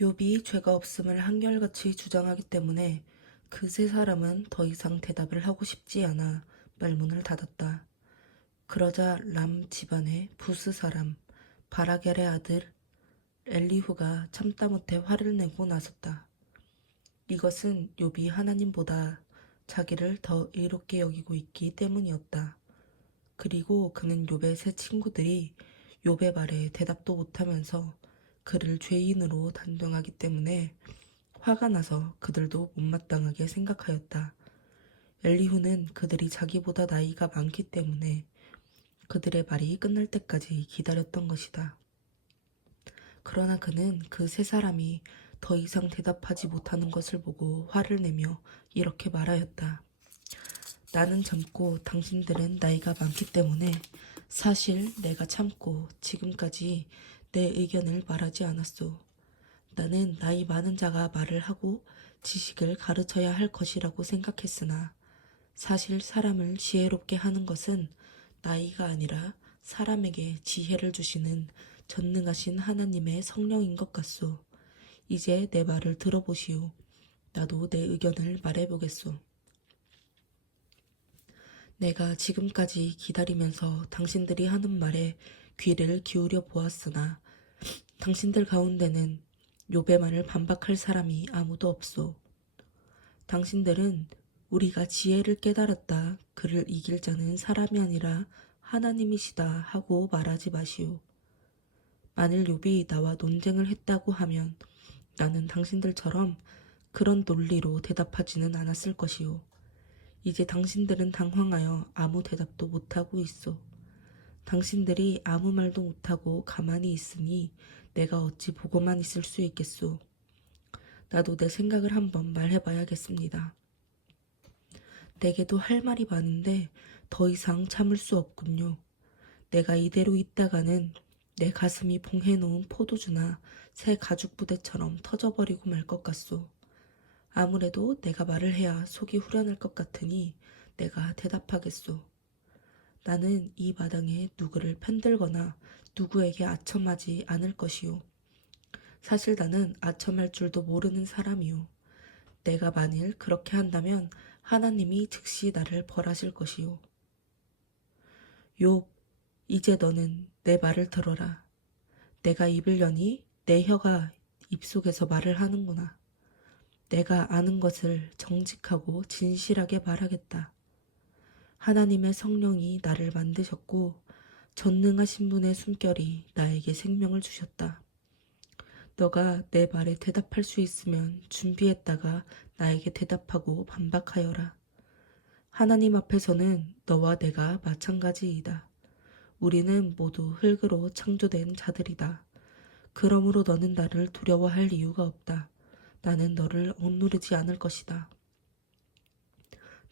욥이 죄가 없음을 한결같이 주장하기 때문에 그 세 사람은 더 이상 대답을 하고 싶지 않아 말문을 닫았다. 그러자 람 집안의 부스 사람 바라겔의 아들 엘리후가 참다 못해 화를 내고 나섰다. 이것은 욥이 하나님보다 자기를 더 의롭게 여기고 있기 때문이었다. 그리고 그는 욥의 세 친구들이 욥의 말에 대답도 못하면서 그를 죄인으로 단정하기 때문에 화가 나서 그들도 못마땅하게 생각하였다. 엘리후는 그들이 자기보다 나이가 많기 때문에 그들의 말이 끝날 때까지 기다렸던 것이다. 그러나 그는 그 세 사람이 더 이상 대답하지 못하는 것을 보고 화를 내며 이렇게 말하였다. 나는 젊고 당신들은 나이가 많기 때문에 사실 내가 참고 지금까지 내 의견을 말하지 않았소. 나는 나이 많은 자가 말을 하고 지식을 가르쳐야 할 것이라고 생각했으나 사실 사람을 지혜롭게 하는 것은 나이가 아니라 사람에게 지혜를 주시는 전능하신 하나님의 성령인 것 같소. 이제 내 말을 들어보시오. 나도 내 의견을 말해보겠소. 내가 지금까지 기다리면서 당신들이 하는 말에 귀를 기울여 보았으나 당신들 가운데는 욥의 말을 반박할 사람이 아무도 없소. 당신들은 우리가 지혜를 깨달았다. 그를 이길 자는 사람이 아니라 하나님이시다 하고 말하지 마시오. 만일 욥이 나와 논쟁을 했다고 하면 나는 당신들처럼 그런 논리로 대답하지는 않았을 것이오. 이제 당신들은 당황하여 아무 대답도 못하고 있어. 당신들이 아무 말도 못하고 가만히 있으니 내가 어찌 보고만 있을 수 있겠소. 나도 내 생각을 한번 말해봐야겠습니다. 내게도 할 말이 많은데 더 이상 참을 수 없군요. 내가 이대로 있다가는 내 가슴이 봉해놓은 포도주나 새 가죽 부대처럼 터져버리고 말 것 같소. 아무래도 내가 말을 해야 속이 후련할 것 같으니 내가 대답하겠소. 나는 이 마당에 누구를 편들거나 누구에게 아첨하지 않을 것이오. 사실 나는 아첨할 줄도 모르는 사람이오. 내가 만일 그렇게 한다면 하나님이 즉시 나를 벌하실 것이오. 욥, 이제 너는 내 말을 들어라. 내가 입을 여니 내 혀가 입속에서 말을 하는구나. 내가 아는 것을 정직하고 진실하게 말하겠다. 하나님의 성령이 나를 만드셨고 전능하신 분의 숨결이 나에게 생명을 주셨다. 너가 내 말에 대답할 수 있으면 준비했다가 나에게 대답하고 반박하여라. 하나님 앞에서는 너와 내가 마찬가지이다. 우리는 모두 흙으로 창조된 자들이다. 그러므로 너는 나를 두려워할 이유가 없다. 나는 너를 억누르지 않을 것이다.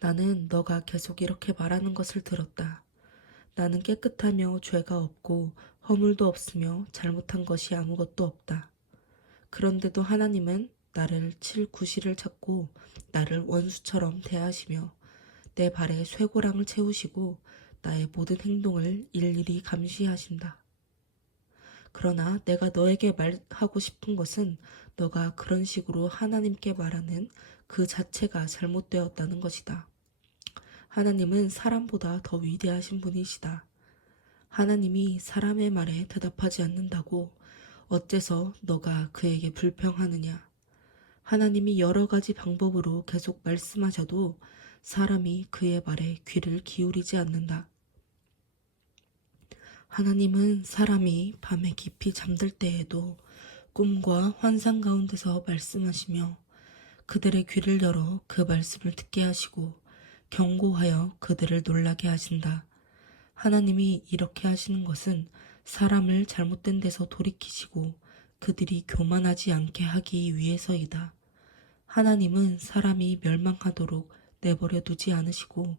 나는 너가 계속 이렇게 말하는 것을 들었다. 나는 깨끗하며 죄가 없고 허물도 없으며 잘못한 것이 아무것도 없다. 그런데도 하나님은 나를 칠 구실을 찾고 나를 원수처럼 대하시며 내 발에 쇠고랑을 채우시고 나의 모든 행동을 일일이 감시하신다. 그러나 내가 너에게 말하고 싶은 것은 너가 그런 식으로 하나님께 말하는 그 자체가 잘못되었다는 것이다. 하나님은 사람보다 더 위대하신 분이시다. 하나님이 사람의 말에 대답하지 않는다고 어째서 너가 그에게 불평하느냐? 하나님이 여러 가지 방법으로 계속 말씀하셔도 사람이 그의 말에 귀를 기울이지 않는다. 하나님은 사람이 밤에 깊이 잠들 때에도 꿈과 환상 가운데서 말씀하시며 그들의 귀를 열어 그 말씀을 듣게 하시고 경고하여 그들을 놀라게 하신다. 하나님이 이렇게 하시는 것은 사람을 잘못된 데서 돌이키시고 그들이 교만하지 않게 하기 위해서이다. 하나님은 사람이 멸망하도록 내버려 두지 않으시고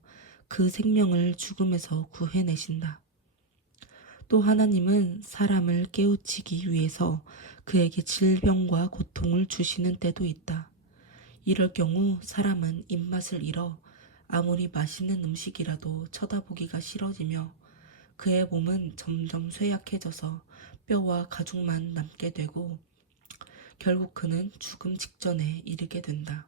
그 생명을 죽음에서 구해내신다. 또 하나님은 사람을 깨우치기 위해서 그에게 질병과 고통을 주시는 때도 있다. 이럴 경우 사람은 입맛을 잃어 아무리 맛있는 음식이라도 쳐다보기가 싫어지며 그의 몸은 점점 쇠약해져서 뼈와 가죽만 남게 되고 결국 그는 죽음 직전에 이르게 된다.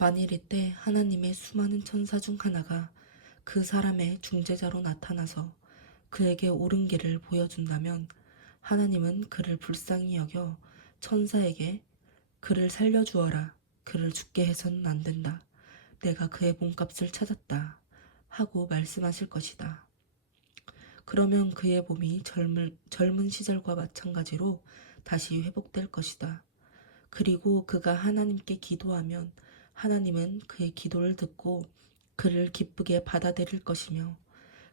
만일 이때 하나님의 수많은 천사 중 하나가 그 사람의 중재자로 나타나서 그에게 옳은 길을 보여준다면 하나님은 그를 불쌍히 여겨 천사에게 그를 살려주어라. 그를 죽게 해서는 안 된다. 내가 그의 몸값을 찾았다. 하고 말씀하실 것이다. 그러면 그의 몸이 젊은 시절과 마찬가지로 다시 회복될 것이다. 그리고 그가 하나님께 기도하면 하나님은 그의 기도를 듣고 그를 기쁘게 받아들일 것이며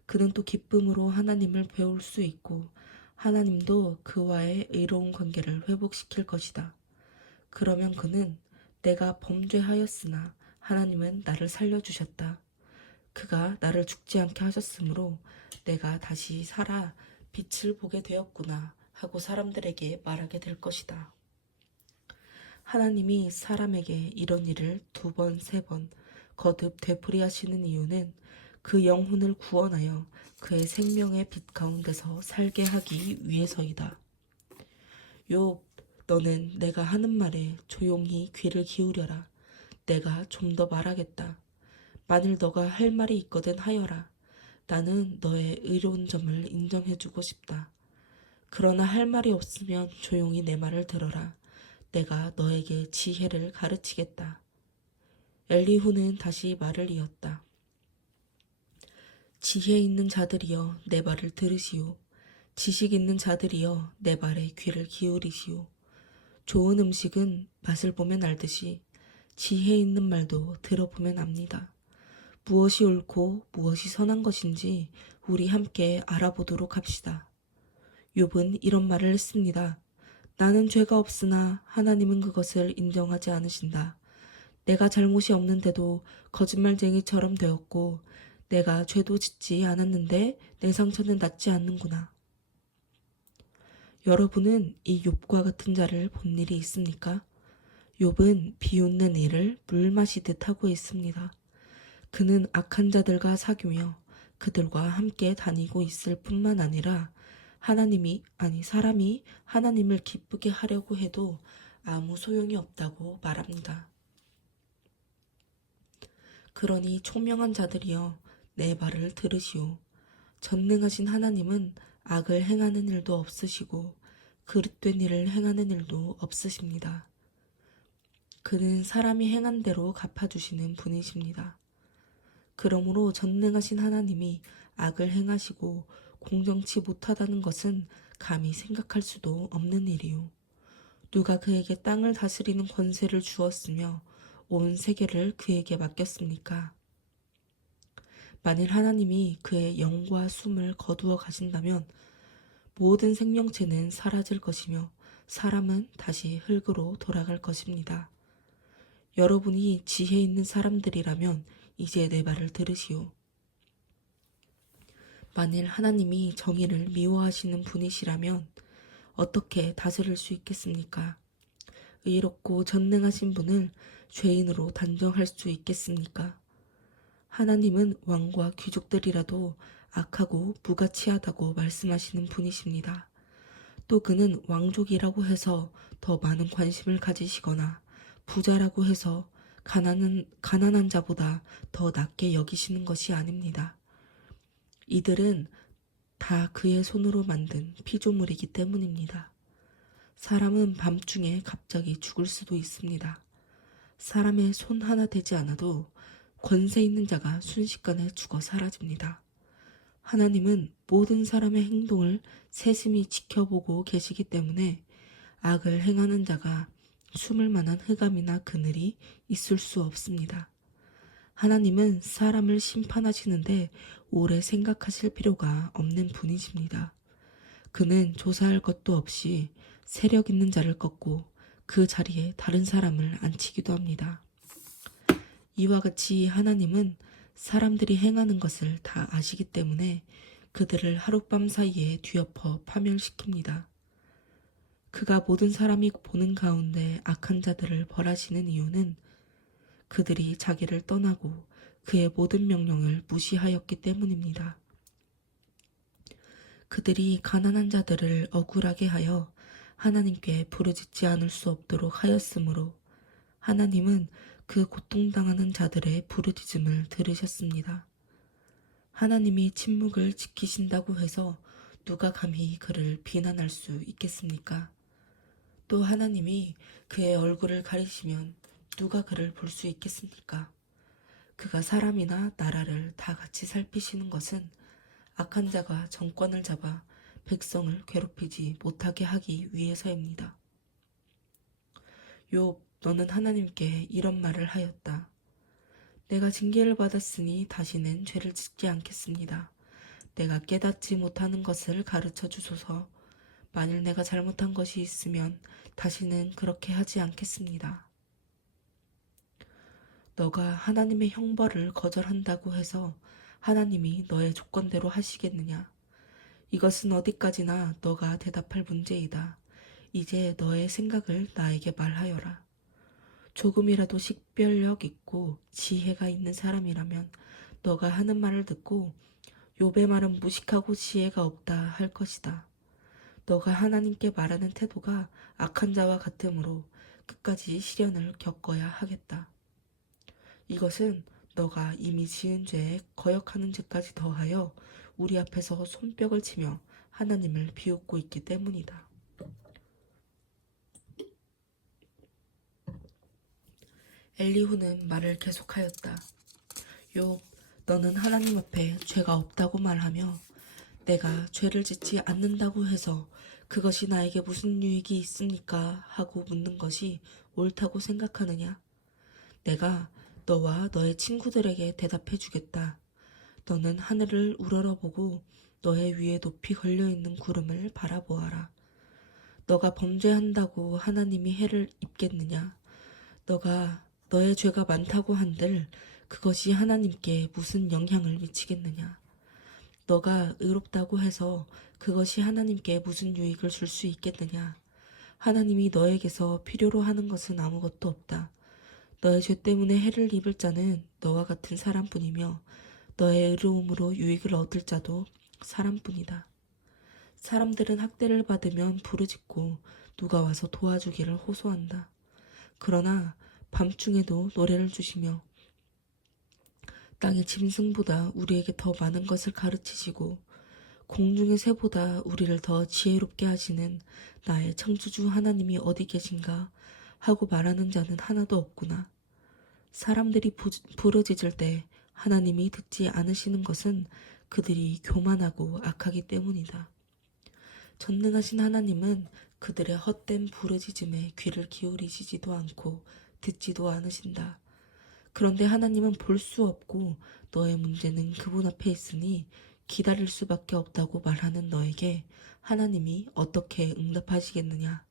그는 또 기쁨으로 하나님을 배울 수 있고 하나님도 그와의 의로운 관계를 회복시킬 것이다. 그러면 그는 내가 범죄하였으나 하나님은 나를 살려주셨다. 그가 나를 죽지 않게 하셨으므로 내가 다시 살아 빛을 보게 되었구나 하고 사람들에게 말하게 될 것이다. 하나님이 사람에게 이런 일을 2번, 3번 거듭 되풀이하시는 이유는 그 영혼을 구원하여 그의 생명의 빛 가운데서 살게 하기 위해서이다. 욥, 너는 내가 하는 말에 조용히 귀를 기울여라. 내가 좀 더 말하겠다. 만일 너가 할 말이 있거든 하여라. 나는 너의 의로운 점을 인정해주고 싶다. 그러나 할 말이 없으면 조용히 내 말을 들어라. 내가 너에게 지혜를 가르치겠다. 엘리후는 다시 말을 이었다. 지혜 있는 자들이여 내 말을 들으시오. 지식 있는 자들이여 내 말에 귀를 기울이시오. 좋은 음식은 맛을 보면 알듯이 지혜 있는 말도 들어보면 압니다. 무엇이 옳고 무엇이 선한 것인지 우리 함께 알아보도록 합시다. 욥은 이런 말을 했습니다. 나는 죄가 없으나 하나님은 그것을 인정하지 않으신다. 내가 잘못이 없는데도 거짓말쟁이처럼 되었고 내가 죄도 짓지 않았는데 내 상처는 낫지 않는구나. 여러분은 이 욥과 같은 자를 본 일이 있습니까? 욥은 비웃는 일을 물 마시듯 하고 있습니다. 그는 악한 자들과 사귀며 그들과 함께 다니고 있을 뿐만 아니라 사람이 하나님을 기쁘게 하려고 해도 아무 소용이 없다고 말합니다. 그러니 총명한 자들이여 내 말을 들으시오. 전능하신 하나님은 악을 행하는 일도 없으시고 그릇된 일을 행하는 일도 없으십니다. 그는 사람이 행한 대로 갚아주시는 분이십니다. 그러므로 전능하신 하나님이 악을 행하시고 공정치 못하다는 것은 감히 생각할 수도 없는 일이요. 누가 그에게 땅을 다스리는 권세를 주었으며 온 세계를 그에게 맡겼습니까? 만일 하나님이 그의 영과 숨을 거두어 가신다면 모든 생명체는 사라질 것이며 사람은 다시 흙으로 돌아갈 것입니다. 여러분이 지혜 있는 사람들이라면 이제 내 말을 들으시오. 만일 하나님이 정의를 미워하시는 분이시라면 어떻게 다스릴 수 있겠습니까? 의롭고 전능하신 분을 죄인으로 단정할 수 있겠습니까? 하나님은 왕과 귀족들이라도 악하고 무가치하다고 말씀하시는 분이십니다. 또 그는 왕족이라고 해서 더 많은 관심을 가지시거나 부자라고 해서 가난한 자보다 더 낮게 여기시는 것이 아닙니다. 이들은 다 그의 손으로 만든 피조물이기 때문입니다. 사람은 밤중에 갑자기 죽을 수도 있습니다. 사람의 손 하나 되지 않아도 권세 있는 자가 순식간에 죽어 사라집니다. 하나님은 모든 사람의 행동을 세심히 지켜보고 계시기 때문에 악을 행하는 자가 숨을 만한 흑암이나 그늘이 있을 수 없습니다. 하나님은 사람을 심판하시는데 오래 생각하실 필요가 없는 분이십니다. 그는 조사할 것도 없이 세력 있는 자를 꺾고 그 자리에 다른 사람을 앉히기도 합니다. 이와 같이 하나님은 사람들이 행하는 것을 다 아시기 때문에 그들을 하룻밤 사이에 뒤엎어 파멸시킵니다. 그가 모든 사람이 보는 가운데 악한 자들을 벌하시는 이유는 그들이 자기를 떠나고 그의 모든 명령을 무시하였기 때문입니다. 그들이 가난한 자들을 억울하게 하여 하나님께 부르짖지 않을 수 없도록 하였으므로 하나님은 그 고통당하는 자들의 부르짖음을 들으셨습니다. 하나님이 침묵을 지키신다고 해서 누가 감히 그를 비난할 수 있겠습니까? 또 하나님이 그의 얼굴을 가리시면 누가 그를 볼 수 있겠습니까? 그가 사람이나 나라를 다 같이 살피시는 것은 악한 자가 정권을 잡아 백성을 괴롭히지 못하게 하기 위해서입니다. 욥, 너는 하나님께 이런 말을 하였다. 내가 징계를 받았으니 다시는 죄를 짓지 않겠습니다. 내가 깨닫지 못하는 것을 가르쳐 주소서. 만일 내가 잘못한 것이 있으면 다시는 그렇게 하지 않겠습니다. 너가 하나님의 형벌을 거절한다고 해서 하나님이 너의 조건대로 하시겠느냐? 이것은 어디까지나 너가 대답할 문제이다. 이제 너의 생각을 나에게 말하여라. 조금이라도 식별력 있고 지혜가 있는 사람이라면 너가 하는 말을 듣고 욥의 말은 무식하고 지혜가 없다 할 것이다. 너가 하나님께 말하는 태도가 악한 자와 같으므로 끝까지 시련을 겪어야 하겠다. 이것은 너가 이미 지은 죄에 거역하는 죄까지 더하여 우리 앞에서 손뼉을 치며 하나님을 비웃고 있기 때문이다. 엘리후는 말을 계속하였다. 욥, 너는 하나님 앞에 죄가 없다고 말하며 내가 죄를 짓지 않는다고 해서 그것이 나에게 무슨 유익이 있습니까? 하고 묻는 것이 옳다고 생각하느냐? 내가 너와 너의 친구들에게 대답해 주겠다. 너는 하늘을 우러러보고 너의 위에 높이 걸려있는 구름을 바라보아라. 너가 범죄한다고 하나님이 해를 입겠느냐? 너가 너의 죄가 많다고 한들 그것이 하나님께 무슨 영향을 미치겠느냐? 너가 의롭다고 해서 그것이 하나님께 무슨 유익을 줄 수 있겠느냐? 하나님이 너에게서 필요로 하는 것은 아무것도 없다. 너의 죄 때문에 해를 입을 자는 너와 같은 사람뿐이며 너의 의로움으로 유익을 얻을 자도 사람뿐이다. 사람들은 학대를 받으면 부르짖고 누가 와서 도와주기를 호소한다. 그러나 밤중에도 노래를 주시며 땅의 짐승보다 우리에게 더 많은 것을 가르치시고 공중의 새보다 우리를 더 지혜롭게 하시는 나의 창조주 하나님이 어디 계신가 하고 말하는 자는 하나도 없구나. 사람들이 부르짖을 때 하나님이 듣지 않으시는 것은 그들이 교만하고 악하기 때문이다. 전능하신 하나님은 그들의 헛된 부르짖음에 귀를 기울이시지도 않고 듣지도 않으신다. 그런데 하나님은 볼 수 없고 너의 문제는 그분 앞에 있으니 기다릴 수밖에 없다고 말하는 너에게 하나님이 어떻게 응답하시겠느냐?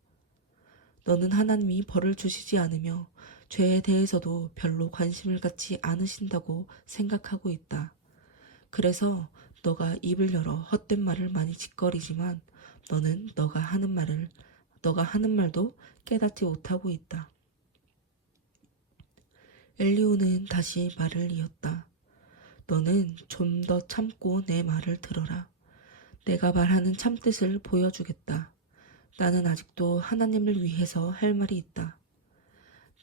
너는 하나님이 벌을 주시지 않으며 죄에 대해서도 별로 관심을 갖지 않으신다고 생각하고 있다. 그래서 너가 입을 열어 헛된 말을 많이 짓거리지만 너는 너가 하는 말도 깨닫지 못하고 있다. 엘리후는 다시 말을 이었다. 너는 좀 더 참고 내 말을 들어라. 내가 말하는 참뜻을 보여주겠다. 나는 아직도 하나님을 위해서 할 말이 있다.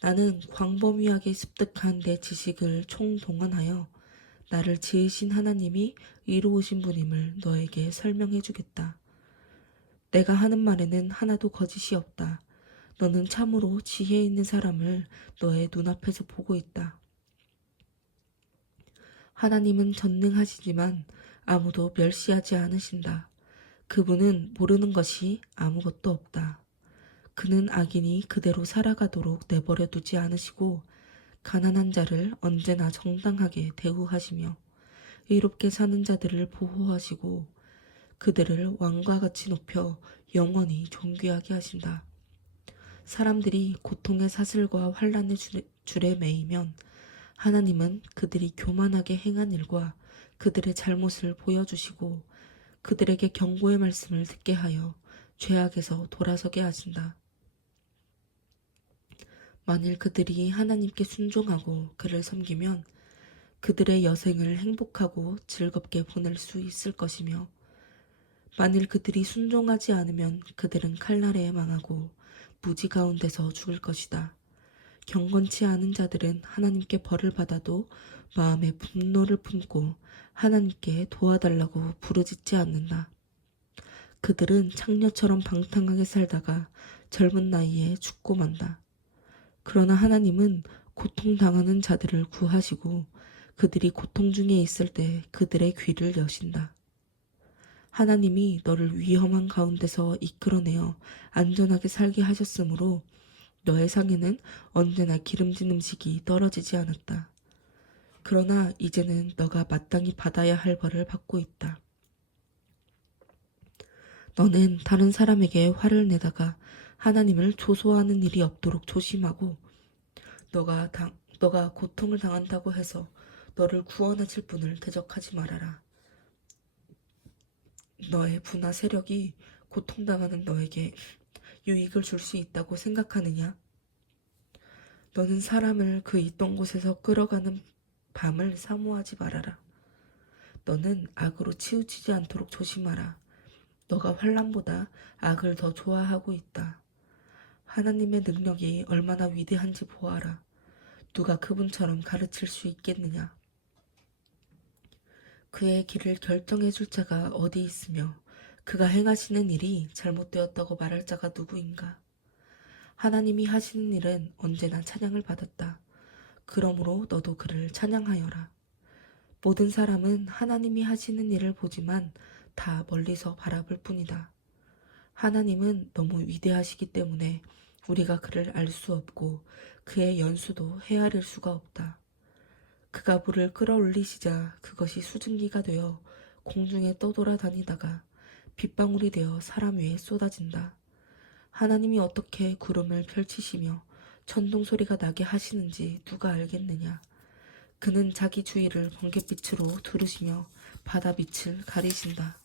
나는 광범위하게 습득한 내 지식을 총동원하여 나를 지으신 하나님이 의로우신 분임을 너에게 설명해 주겠다. 내가 하는 말에는 하나도 거짓이 없다. 너는 참으로 지혜 있는 사람을 너의 눈앞에서 보고 있다. 하나님은 전능하시지만 아무도 멸시하지 않으신다. 그분은 모르는 것이 아무것도 없다. 그는 악인이 그대로 살아가도록 내버려 두지 않으시고 가난한 자를 언제나 정당하게 대우하시며 의롭게 사는 자들을 보호하시고 그들을 왕과 같이 높여 영원히 존귀하게 하신다. 사람들이 고통의 사슬과 환란의 줄에 매이면 하나님은 그들이 교만하게 행한 일과 그들의 잘못을 보여주시고 그들에게 경고의 말씀을 듣게 하여 죄악에서 돌아서게 하신다. 만일 그들이 하나님께 순종하고 그를 섬기면 그들의 여생을 행복하고 즐겁게 보낼 수 있을 것이며 만일 그들이 순종하지 않으면 그들은 칼날에 망하고 무지 가운데서 죽을 것이다. 경건치 않은 자들은 하나님께 벌을 받아도 마음에 분노를 품고 하나님께 도와달라고 부르짖지 않는다. 그들은 창녀처럼 방탕하게 살다가 젊은 나이에 죽고 만다. 그러나 하나님은 고통당하는 자들을 구하시고 그들이 고통 중에 있을 때 그들의 귀를 여신다. 하나님이 너를 위험한 가운데서 이끌어내어 안전하게 살게 하셨으므로 너의 상에는 언제나 기름진 음식이 떨어지지 않았다. 그러나 이제는 너가 마땅히 받아야 할 벌을 받고 있다. 너는 다른 사람에게 화를 내다가 하나님을 조소하는 일이 없도록 조심하고 너가 고통을 당한다고 해서 너를 구원하실 분을 대적하지 말아라. 너의 부나 세력이 고통당하는 너에게 유익을 줄 수 있다고 생각하느냐? 너는 사람을 그 있던 곳에서 끌어가는 밤을 사모하지 말아라. 너는 악으로 치우치지 않도록 조심하라. 너가 환난보다 악을 더 좋아하고 있다. 하나님의 능력이 얼마나 위대한지 보아라. 누가 그분처럼 가르칠 수 있겠느냐? 그의 길을 결정해 줄 자가 어디 있으며 그가 행하시는 일이 잘못되었다고 말할 자가 누구인가? 하나님이 하시는 일은 언제나 찬양을 받았다. 그러므로 너도 그를 찬양하여라. 모든 사람은 하나님이 하시는 일을 보지만 다 멀리서 바라볼 뿐이다. 하나님은 너무 위대하시기 때문에 우리가 그를 알 수 없고 그의 연수도 헤아릴 수가 없다. 그가 물을 끌어올리시자 그것이 수증기가 되어 공중에 떠돌아다니다가 빗방울이 되어 사람 위에 쏟아진다. 하나님이 어떻게 구름을 펼치시며 천둥 소리가 나게 하시는지 누가 알겠느냐? 그는 자기 주위를 번갯빛으로 두르시며 바다 빛을 가리신다.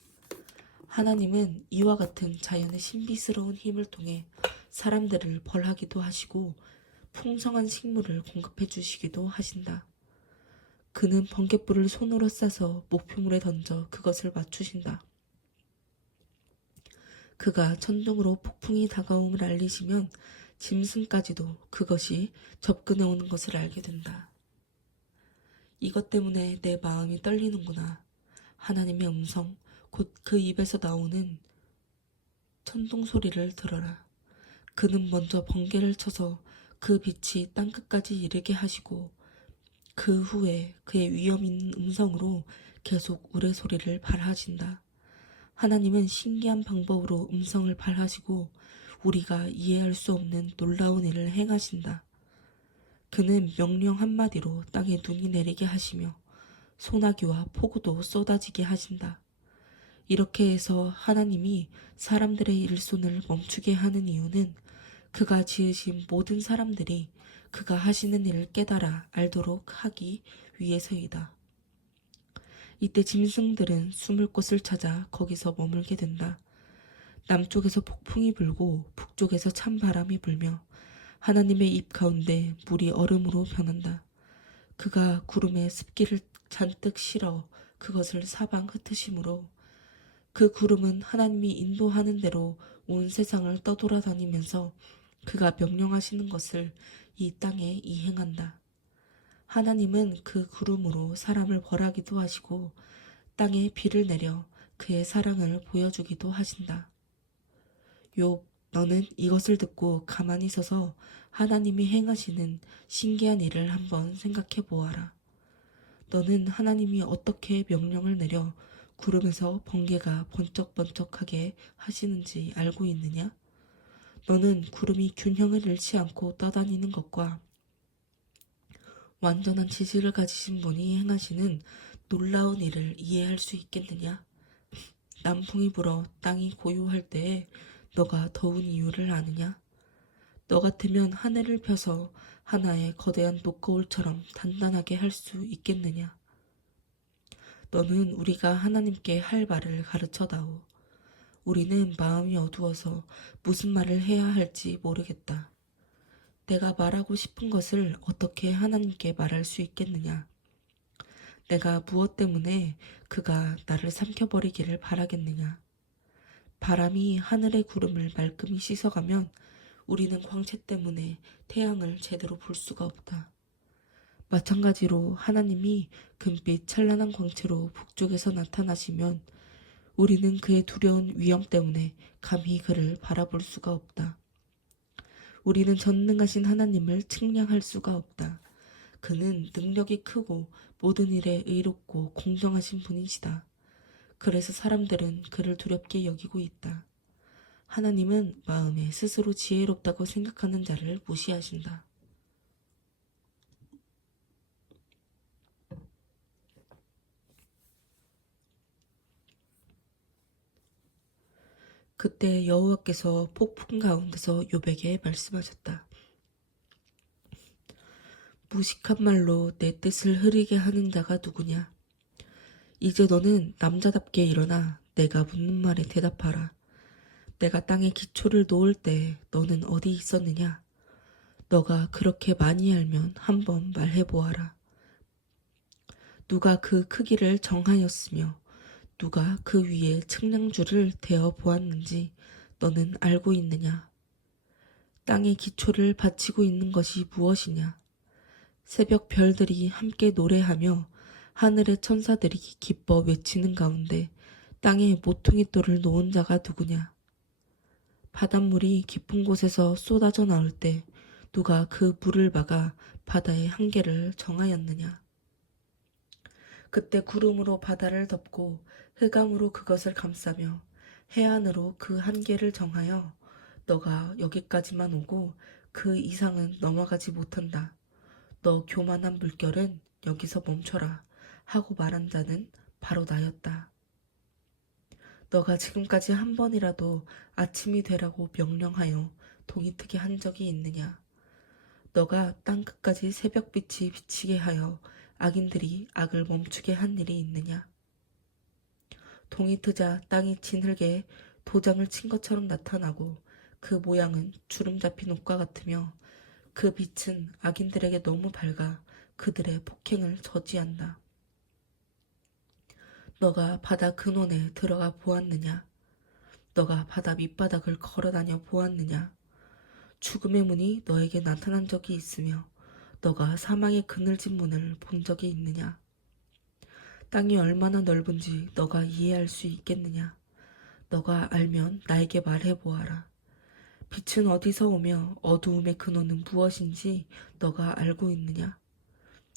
하나님은 이와 같은 자연의 신비스러운 힘을 통해 사람들을 벌하기도 하시고 풍성한 식물을 공급해 주시기도 하신다. 그는 번갯불을 손으로 싸서 목표물에 던져 그것을 맞추신다. 그가 천둥으로 폭풍이 다가옴을 알리시면 짐승까지도 그것이 접근해 오는 것을 알게 된다. 이것 때문에 내 마음이 떨리는구나. 하나님의 음성, 곧 그 입에서 나오는 천둥 소리를 들어라. 그는 먼저 번개를 쳐서 그 빛이 땅끝까지 이르게 하시고 그 후에 그의 위험 있는 음성으로 계속 우레소리를 발하신다. 하나님은 신기한 방법으로 음성을 발하시고 우리가 이해할 수 없는 놀라운 일을 행하신다. 그는 명령 한마디로 땅에 눈이 내리게 하시며 소나기와 폭우도 쏟아지게 하신다. 이렇게 해서 하나님이 사람들의 일손을 멈추게 하는 이유는 그가 지으신 모든 사람들이 그가 하시는 일을 깨달아 알도록 하기 위해서이다. 이때 짐승들은 숨을 곳을 찾아 거기서 머물게 된다. 남쪽에서 폭풍이 불고 북쪽에서 찬바람이 불며 하나님의 입 가운데 물이 얼음으로 변한다. 그가 구름에 습기를 잔뜩 실어 그것을 사방 흩으심으로 그 구름은 하나님이 인도하는 대로 온 세상을 떠돌아다니면서 그가 명령하시는 것을 이 땅에 이행한다. 하나님은 그 구름으로 사람을 벌하기도 하시고 땅에 비를 내려 그의 사랑을 보여주기도 하신다. 욥, 너는 이것을 듣고 가만히 서서 하나님이 행하시는 신기한 일을 한번 생각해 보아라. 너는 하나님이 어떻게 명령을 내려 구름에서 번개가 번쩍번쩍하게 하시는지 알고 있느냐? 너는 구름이 균형을 잃지 않고 떠다니는 것과 완전한 지식을 가지신 분이 행하시는 놀라운 일을 이해할 수 있겠느냐? 남풍이 불어 땅이 고요할 때에 너가 더운 이유를 아느냐? 너 같으면 하늘을 펴서 하나의 거대한 녹거울처럼 단단하게 할 수 있겠느냐? 너는 우리가 하나님께 할 말을 가르쳐다오. 우리는 마음이 어두워서 무슨 말을 해야 할지 모르겠다. 내가 말하고 싶은 것을 어떻게 하나님께 말할 수 있겠느냐? 내가 무엇 때문에 그가 나를 삼켜버리기를 바라겠느냐? 바람이 하늘의 구름을 말끔히 씻어가면 우리는 광채 때문에 태양을 제대로 볼 수가 없다. 마찬가지로 하나님이 금빛 찬란한 광채로 북쪽에서 나타나시면 우리는 그의 두려운 위엄 때문에 감히 그를 바라볼 수가 없다. 우리는 전능하신 하나님을 측량할 수가 없다. 그는 능력이 크고 모든 일에 의롭고 공정하신 분이시다. 그래서 사람들은 그를 두렵게 여기고 있다. 하나님은 마음에 스스로 지혜롭다고 생각하는 자를 무시하신다. 그때 여호와께서 폭풍 가운데서 욥에게 말씀하셨다. 무식한 말로 내 뜻을 흐리게 하는 자가 누구냐? 이제 너는 남자답게 일어나 내가 묻는 말에 대답하라. 내가 땅에 기초를 놓을 때 너는 어디 있었느냐? 너가 그렇게 많이 알면 한번 말해보아라. 누가 그 크기를 정하였으며 누가 그 위에 측량줄을 대어 보았는지 너는 알고 있느냐? 땅의 기초를 바치고 있는 것이 무엇이냐? 새벽 별들이 함께 노래하며 하늘의 천사들이 기뻐 외치는 가운데 땅에 모퉁이돌을 놓은 자가 누구냐? 바닷물이 깊은 곳에서 쏟아져 나올 때 누가 그 물을 막아 바다의 한계를 정하였느냐? 그때 구름으로 바다를 덮고 흑암으로 그것을 감싸며 해안으로 그 한계를 정하여 너가 여기까지만 오고 그 이상은 넘어가지 못한다. 너 교만한 물결은 여기서 멈춰라 하고 말한 자는 바로 나였다. 너가 지금까지 한 번이라도 아침이 되라고 명령하여 동이 트게 한 적이 있느냐? 너가 땅끝까지 새벽빛이 비치게 하여 악인들이 악을 멈추게 한 일이 있느냐? 동이 트자 땅이 진흙에 도장을 친 것처럼 나타나고 그 모양은 주름 잡힌 옷과 같으며 그 빛은 악인들에게 너무 밝아 그들의 폭행을 저지한다. 너가 바다 근원에 들어가 보았느냐? 너가 바다 밑바닥을 걸어다녀 보았느냐? 죽음의 문이 너에게 나타난 적이 있으며 너가 사망의 그늘진 문을 본 적이 있느냐? 땅이 얼마나 넓은지 너가 이해할 수 있겠느냐? 너가 알면 나에게 말해보아라. 빛은 어디서 오며 어두움의 근원은 무엇인지 너가 알고 있느냐?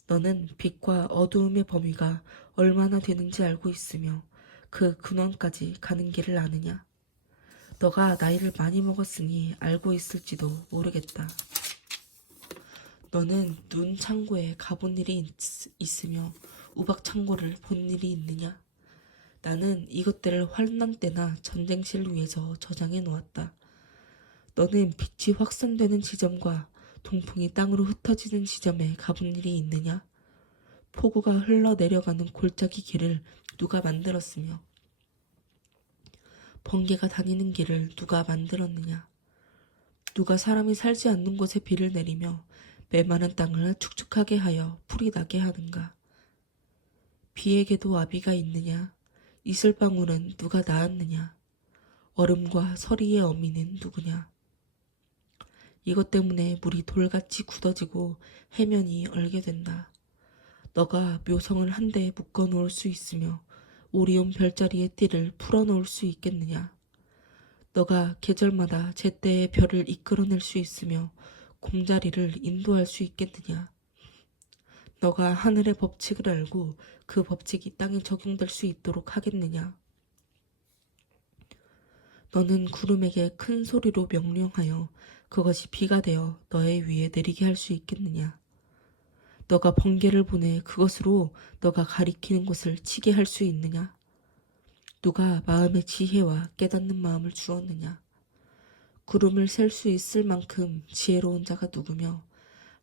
너는 빛과 어두움의 범위가 얼마나 되는지 알고 있으며 그 근원까지 가는 길을 아느냐? 너가 나이를 많이 먹었으니 알고 있을지도 모르겠다. 너는 눈 창고에 가본 일이 있으며 우박 창고를 본 일이 있느냐? 나는 이것들을 환난 때나 전쟁실 위에서 저장해 놓았다. 너는 빛이 확산되는 지점과 동풍이 땅으로 흩어지는 지점에 가본 일이 있느냐? 폭우가 흘러내려가는 골짜기 길을 누가 만들었으며 번개가 다니는 길을 누가 만들었느냐? 누가 사람이 살지 않는 곳에 비를 내리며 메마른 땅을 축축하게 하여 풀이 나게 하는가? 비에게도 아비가 있느냐? 이슬방울은 누가 낳았느냐? 얼음과 서리의 어미는 누구냐? 이것 때문에 물이 돌같이 굳어지고 해면이 얼게 된다. 너가 묘성을 한데 묶어 놓을 수 있으며 오리온 별자리의 띠를 풀어 놓을 수 있겠느냐? 너가 계절마다 제때의 별을 이끌어낼 수 있으며 곰자리를 인도할 수 있겠느냐? 너가 하늘의 법칙을 알고 그 법칙이 땅에 적용될 수 있도록 하겠느냐? 너는 구름에게 큰 소리로 명령하여 그것이 비가 되어 너의 위에 내리게 할 수 있겠느냐? 너가 번개를 보내 그것으로 너가 가리키는 곳을 치게 할 수 있느냐? 누가 마음의 지혜와 깨닫는 마음을 주었느냐? 구름을 셀 수 있을 만큼 지혜로운 자가 누구며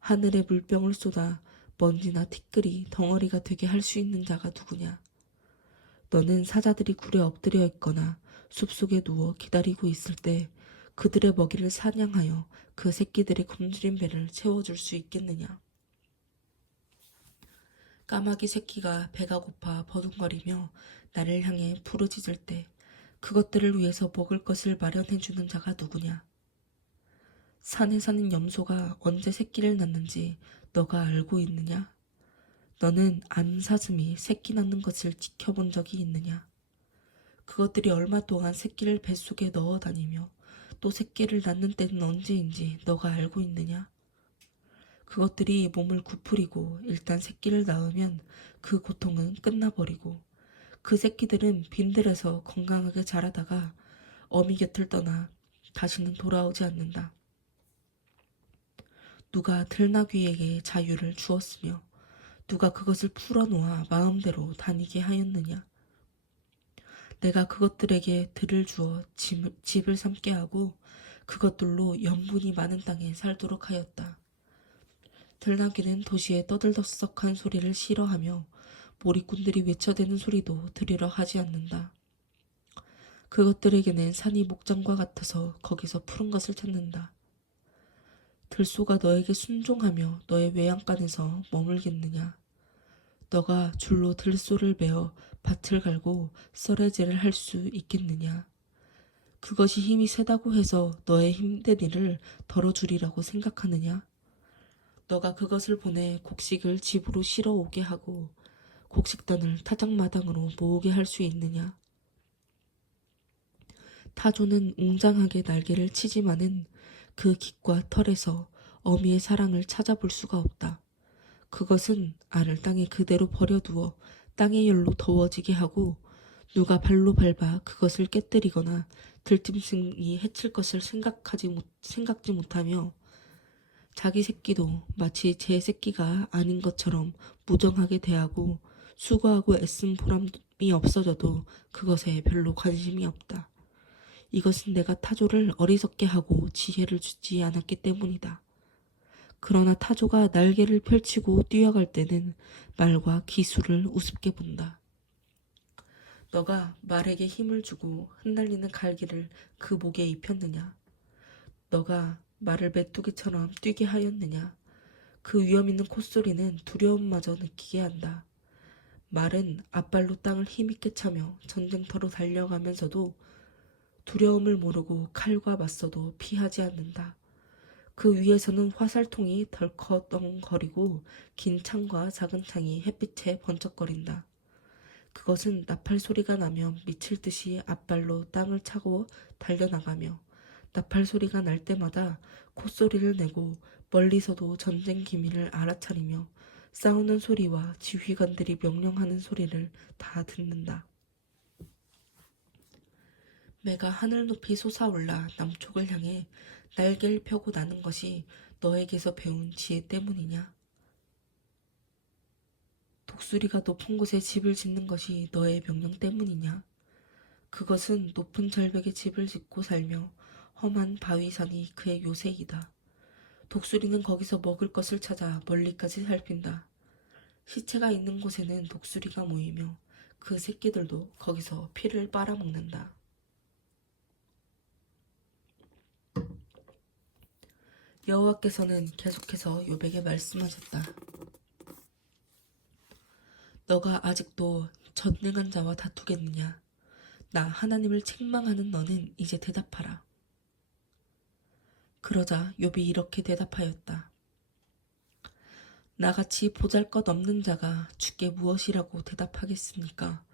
하늘에 물병을 쏟아 먼지나 티끌이 덩어리가 되게 할 수 있는 자가 누구냐? 너는 사자들이 굴에 엎드려 있거나 숲속에 누워 기다리고 있을 때 그들의 먹이를 사냥하여 그 새끼들의 굶주린 배를 채워줄 수 있겠느냐? 까마귀 새끼가 배가 고파 버둥거리며 나를 향해 부르짖을 때 그것들을 위해서 먹을 것을 마련해주는 자가 누구냐? 산에 사는 염소가 언제 새끼를 낳는지 너가 알고 있느냐? 너는 암사슴이 새끼 낳는 것을 지켜본 적이 있느냐? 그것들이 얼마 동안 새끼를 뱃속에 넣어 다니며 또 새끼를 낳는 때는 언제인지 너가 알고 있느냐? 그것들이 몸을 구부리고 일단 새끼를 낳으면 그 고통은 끝나버리고 그 새끼들은 빈들에서 건강하게 자라다가 어미 곁을 떠나 다시는 돌아오지 않는다. 누가 들나귀에게 자유를 주었으며 누가 그것을 풀어놓아 마음대로 다니게 하였느냐? 내가 그것들에게 들을 주어 집을 삼게 하고 그것들로 염분이 많은 땅에 살도록 하였다. 들나귀는 도시의 떠들썩한 소리를 싫어하며 몰입꾼들이 외쳐대는 소리도 들으려 하지 않는다. 그것들에게는 산이 목장과 같아서 거기서 푸른 것을 찾는다. 들소가 너에게 순종하며 너의 외양간에서 머물겠느냐? 너가 줄로 들소를 베어 밭을 갈고 썰애질을 할 수 있겠느냐? 그것이 힘이 세다고 해서 너의 힘든 일을 덜어주리라고 생각하느냐? 너가 그것을 보내 곡식을 집으로 실어 오게 하고 곡식단을 타작마당으로 모으게 할 수 있느냐? 타조는 웅장하게 날개를 치지만은 그 깃과 털에서 어미의 사랑을 찾아볼 수가 없다. 그것은 알을 땅에 그대로 버려두어 땅의 열로 더워지게 하고 누가 발로 밟아 그것을 깨뜨리거나 들짐승이 해칠 것을 생각지 못하며 자기 새끼도 마치 제 새끼가 아닌 것처럼 무정하게 대하고 수고하고 애쓴 보람이 없어져도 그것에 별로 관심이 없다. 이것은 내가 타조를 어리석게 하고 지혜를 주지 않았기 때문이다. 그러나 타조가 날개를 펼치고 뛰어갈 때는 말과 기술을 우습게 본다. 너가 말에게 힘을 주고 흩날리는 갈기를 그 목에 입혔느냐? 너가 말을 메뚜기처럼 뛰게 하였느냐? 그 위험 있는 콧소리는 두려움마저 느끼게 한다. 말은 앞발로 땅을 힘있게 차며 전쟁터로 달려가면서도 두려움을 모르고 칼과 맞서도 피하지 않는다. 그 위에서는 화살통이 덜커덩거리고 긴 창과 작은 창이 햇빛에 번쩍거린다. 그것은 나팔 소리가 나면 미칠 듯이 앞발로 땅을 차고 달려나가며 나팔 소리가 날 때마다 콧소리를 내고 멀리서도 전쟁 기밀을 알아차리며 싸우는 소리와 지휘관들이 명령하는 소리를 다 듣는다. 매가 하늘 높이 솟아올라 남쪽을 향해 날개를 펴고 나는 것이 너에게서 배운 지혜 때문이냐? 독수리가 높은 곳에 집을 짓는 것이 너의 명령 때문이냐? 그것은 높은 절벽에 집을 짓고 살며 험한 바위산이 그의 요새이다. 독수리는 거기서 먹을 것을 찾아 멀리까지 살핀다. 시체가 있는 곳에는 독수리가 모이며 그 새끼들도 거기서 피를 빨아먹는다. 여호와께서는 계속해서 욥에게 말씀하셨다. 너가 아직도 전능한 자와 다투겠느냐? 나 하나님을 책망하는 너는 이제 대답하라. 그러자 욥이 이렇게 대답하였다. 나같이 보잘것없는 자가 주께 무엇이라고 대답하겠습니까?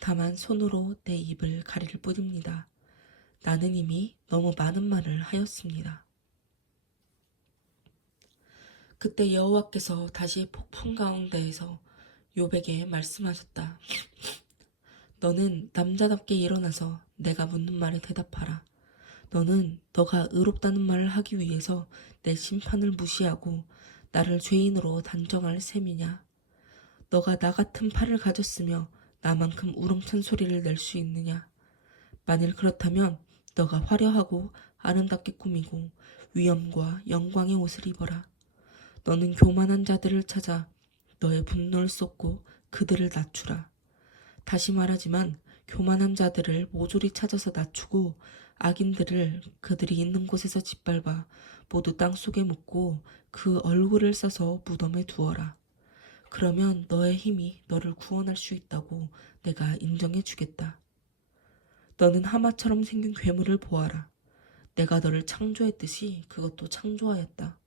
다만 손으로 내 입을 가릴 뿐입니다. 나는 이미 너무 많은 말을 하였습니다. 그때 여호와께서 다시 폭풍 가운데에서 욥에게 말씀하셨다. 너는 남자답게 일어나서 내가 묻는 말에 대답하라. 너는 너가 의롭다는 말을 하기 위해서 내 심판을 무시하고 나를 죄인으로 단정할 셈이냐? 너가 나 같은 팔을 가졌으며 나만큼 우렁찬 소리를 낼 수 있느냐? 만일 그렇다면 너가 화려하고 아름답게 꾸미고 위엄과 영광의 옷을 입어라. 너는 교만한 자들을 찾아 너의 분노를 쏟고 그들을 낮추라. 다시 말하지만 교만한 자들을 모조리 찾아서 낮추고 악인들을 그들이 있는 곳에서 짓밟아 모두 땅속에 묻고 그 얼굴을 싸서 무덤에 두어라. 그러면 너의 힘이 너를 구원할 수 있다고 내가 인정해 주겠다. 너는 하마처럼 생긴 괴물을 보아라. 내가 너를 창조했듯이 그것도 창조하였다.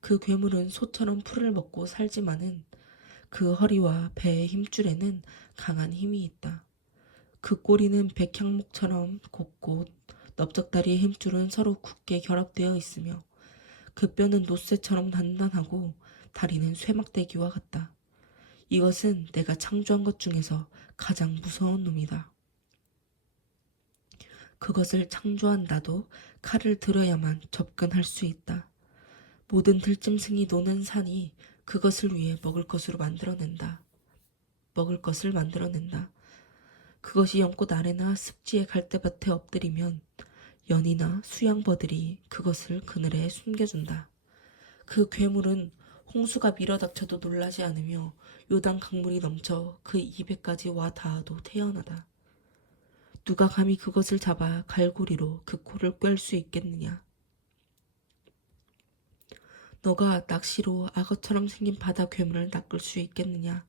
그 괴물은 소처럼 풀을 먹고 살지만은 그 허리와 배의 힘줄에는 강한 힘이 있다. 그 꼬리는 백향목처럼 곱고 넓적다리의 힘줄은 서로 굳게 결합되어 있으며 그 뼈는 노쇠처럼 단단하고 다리는 쇠막대기와 같다. 이것은 내가 창조한 것 중에서 가장 무서운 놈이다. 그것을 창조한 나도 칼을 들어야만 접근할 수 있다. 모든 들짐승이 노는 산이 그것을 위해 먹을 것으로 만들어낸다. 먹을 것을 만들어낸다. 그것이 연꽃 아래나 습지의 갈대밭에 엎드리면 연이나 수양버들이 그것을 그늘에 숨겨준다. 그 괴물은 홍수가 밀어닥쳐도 놀라지 않으며 요단 강물이 넘쳐 그 입에까지 와 닿아도 태연하다. 누가 감히 그것을 잡아 갈고리로 그 코를 꿰을 수 있겠느냐. 너가 낚시로 악어처럼 생긴 바다 괴물을 낚을 수 있겠느냐.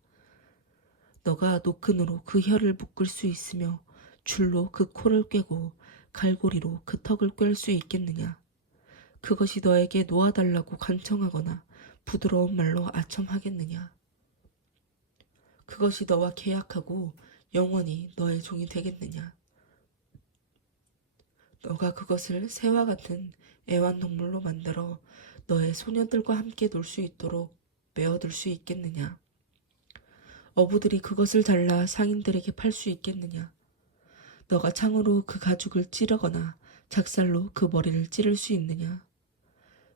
너가 노끈으로 그 혀를 묶을 수 있으며 줄로 그 코를 꿰고 갈고리로 그 턱을 꿰을 수 있겠느냐. 그것이 너에게 놓아달라고 간청하거나 부드러운 말로 아첨하겠느냐. 그것이 너와 계약하고 영원히 너의 종이 되겠느냐. 너가 그것을 새와 같은 애완동물로 만들어 너의 소녀들과 함께 놀 수 있도록 메어둘 수 있겠느냐. 어부들이 그것을 잘라 상인들에게 팔 수 있겠느냐. 너가 창으로 그 가죽을 찌르거나 작살로 그 머리를 찌를 수 있느냐.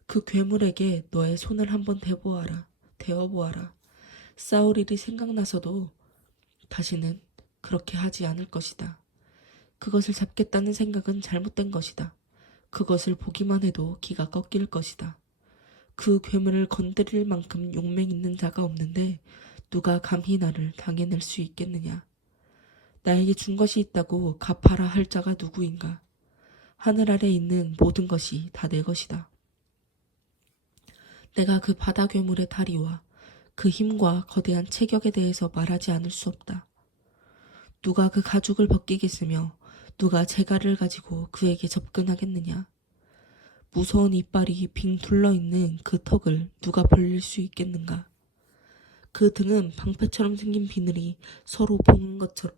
그 괴물에게 너의 손을 한번 대어보아라. 싸울 일이 생각나서도 다시는 그렇게 하지 않을 것이다. 그것을 잡겠다는 생각은 잘못된 것이다. 그것을 보기만 해도 기가 꺾일 것이다. 그 괴물을 건드릴 만큼 용맹 있는 자가 없는데 누가 감히 나를 당해낼 수 있겠느냐. 나에게 준 것이 있다고 갚아라 할 자가 누구인가. 하늘 아래 있는 모든 것이 다 내 것이다. 내가 그 바다 괴물의 다리와 그 힘과 거대한 체격에 대해서 말하지 않을 수 없다. 누가 그 가죽을 벗기겠으며 누가 재갈을 가지고 그에게 접근하겠느냐. 무서운 이빨이 빙 둘러있는 그 턱을 누가 벌릴 수 있겠는가. 그 등은 방패처럼 생긴 비늘이 서로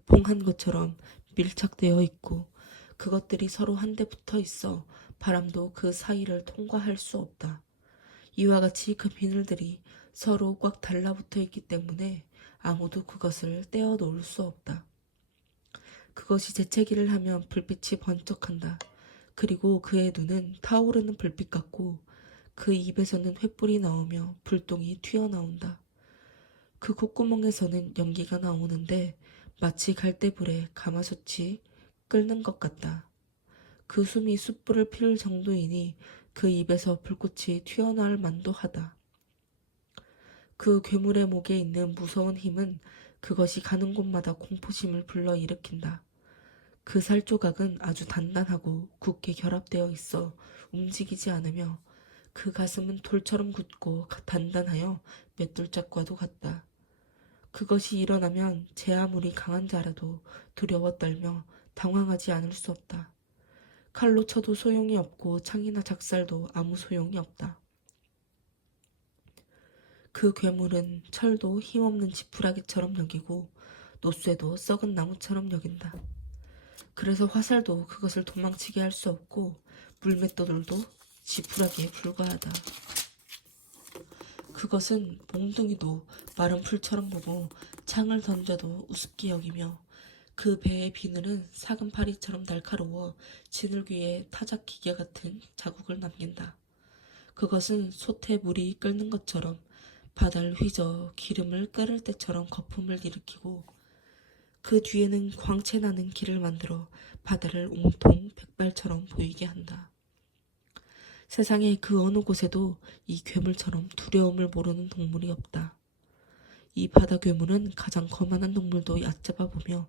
봉한 것처럼 밀착되어 있고 그것들이 서로 한데 붙어 있어 바람도 그 사이를 통과할 수 없다. 이와 같이 그 비늘들이 서로 꽉 달라붙어 있기 때문에 아무도 그것을 떼어 놓을 수 없다. 그것이 재채기를 하면 불빛이 번쩍한다. 그리고 그의 눈은 타오르는 불빛 같고 그 입에서는 횃불이 나오며 불똥이 튀어나온다. 그 콧구멍에서는 연기가 나오는데 마치 갈대불에 가마솥이 끓는 것 같다. 그 숨이 숯불을 피울 정도이니 그 입에서 불꽃이 튀어나올 만도 하다. 그 괴물의 목에 있는 무서운 힘은 그것이 가는 곳마다 공포심을 불러일으킨다. 그 살조각은 아주 단단하고 굳게 결합되어 있어 움직이지 않으며 그 가슴은 돌처럼 굳고 단단하여 맷돌짝과도 같다. 그것이 일어나면 제 아무리 강한 자라도 두려워 떨며 당황하지 않을 수 없다. 칼로 쳐도 소용이 없고 창이나 작살도 아무 소용이 없다. 그 괴물은 철도 힘없는 지푸라기처럼 여기고 노쇠도 썩은 나무처럼 여긴다. 그래서 화살도 그것을 도망치게 할 수 없고 물맷돌도 지푸라기에 불과하다. 그것은 몽둥이도 마른 풀처럼 보고 창을 던져도 우습게 여기며 그 배의 비늘은 사금 파리처럼 날카로워 지늘귀에 타작 기계 같은 자국을 남긴다. 그것은 솥에 물이 끓는 것처럼 바다를 휘저 기름을 끓을 때처럼 거품을 일으키고 그 뒤에는 광채 나는 길을 만들어 바다를 온통 백발처럼 보이게 한다. 세상의 그 어느 곳에도 이 괴물처럼 두려움을 모르는 동물이 없다. 이 바다 괴물은 가장 거만한 동물도 얕잡아 보며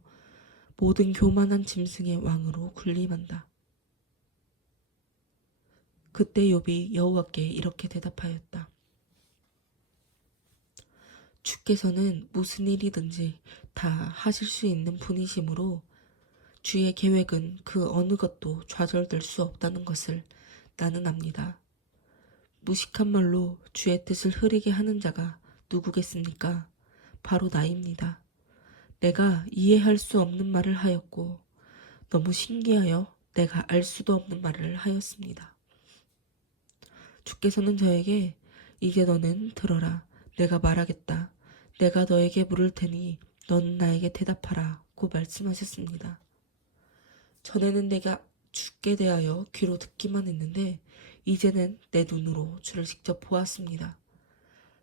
모든 교만한 짐승의 왕으로 군림한다. 그때 욥이 여호와께 이렇게 대답하였다. 주께서는 무슨 일이든지 다 하실 수 있는 분이시므로 주의 계획은 그 어느 것도 좌절될 수 없다는 것을 나는 압니다. 무식한 말로 주의 뜻을 흐리게 하는 자가 누구겠습니까? 바로 나입니다. 내가 이해할 수 없는 말을 하였고 너무 신기하여 내가 알 수도 없는 말을 하였습니다. 주께서는 저에게 이제 너는 들어라. 내가 말하겠다. 내가 너에게 물을 테니 넌 나에게 대답하라. 고 말씀하셨습니다. 전에는 내가 주께 대하여 귀로 듣기만 했는데 이제는 내 눈으로 주를 직접 보았습니다.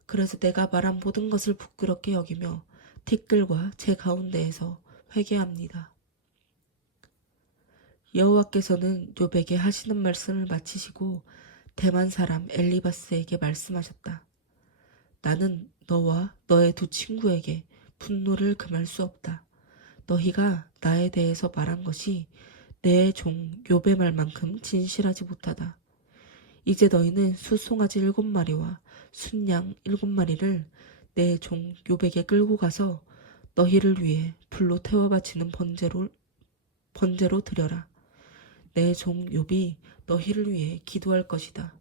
그래서 내가 말한 모든 것을 부끄럽게 여기며 티끌과 제 가운데에서 회개합니다. 여호와께서는 욥에게 하시는 말씀을 마치시고 대만 사람 엘리바스에게 말씀하셨다. 나는 너와 너의 두 친구에게 분노를 금할 수 없다. 너희가 나에 대해서 말한 것이 내 종 욥의 말만큼 진실하지 못하다. 이제 너희는 수송아지 7마리와 순양 7마리를 내 종 욥에게 끌고 가서 너희를 위해 불로 태워 바치는 번제로 드려라. 내 종 욥이 너희를 위해 기도할 것이다.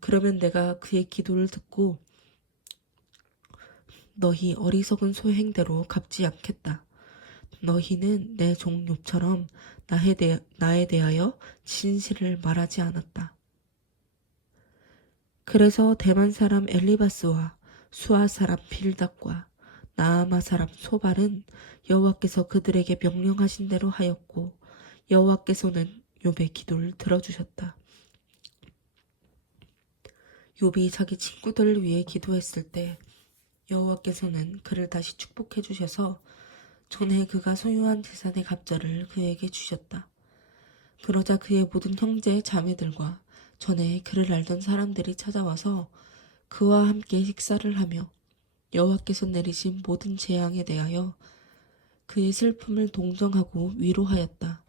그러면 내가 그의 기도를 듣고 너희 어리석은 소행대로 갚지 않겠다. 너희는 내 종 욥처럼 나에 대하여 진실을 말하지 않았다. 그래서 대만 사람 엘리바스와 수아 사람 빌닷과 나아마 사람 소발은 여호와께서 그들에게 명령하신 대로 하였고 여호와께서는 욥의 기도를 들어주셨다. 욥이 자기 친구들을 위해 기도했을 때 여호와께서는 그를 다시 축복해 주셔서 전에 그가 소유한 재산의 갑절을 그에게 주셨다. 그러자 그의 모든 형제 자매들과 전에 그를 알던 사람들이 찾아와서 그와 함께 식사를 하며 여호와께서 내리신 모든 재앙에 대하여 그의 슬픔을 동정하고 위로하였다.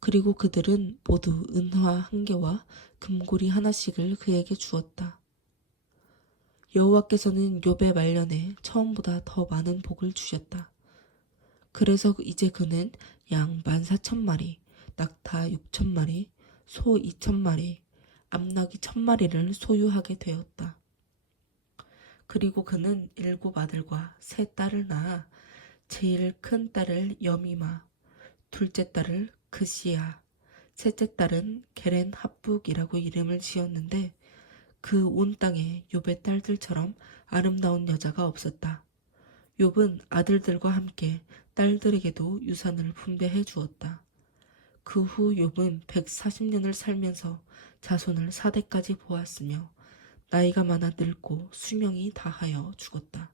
그리고 그들은 모두 은화 1개와 금고리 하나씩을 그에게 주었다. 여호와께서는 욥의 말년에 처음보다 더 많은 복을 주셨다. 그래서 이제 그는 양 14,000마리, 낙타 6,000마리, 소 2,000마리, 암나귀 1,000마리를 소유하게 되었다. 그리고 그는 7 아들과 3 딸을 낳아 제일 큰 딸을 여미마, 둘째 딸을 그시야, 셋째 딸은 게렌 합북이라고 이름을 지었는데 그 온 땅에 욥의 딸들처럼 아름다운 여자가 없었다. 욥은 아들들과 함께 딸들에게도 유산을 분배해 주었다. 그 후 욥은 140년을 살면서 자손을 4대까지 보았으며 나이가 많아 늙고 수명이 다하여 죽었다.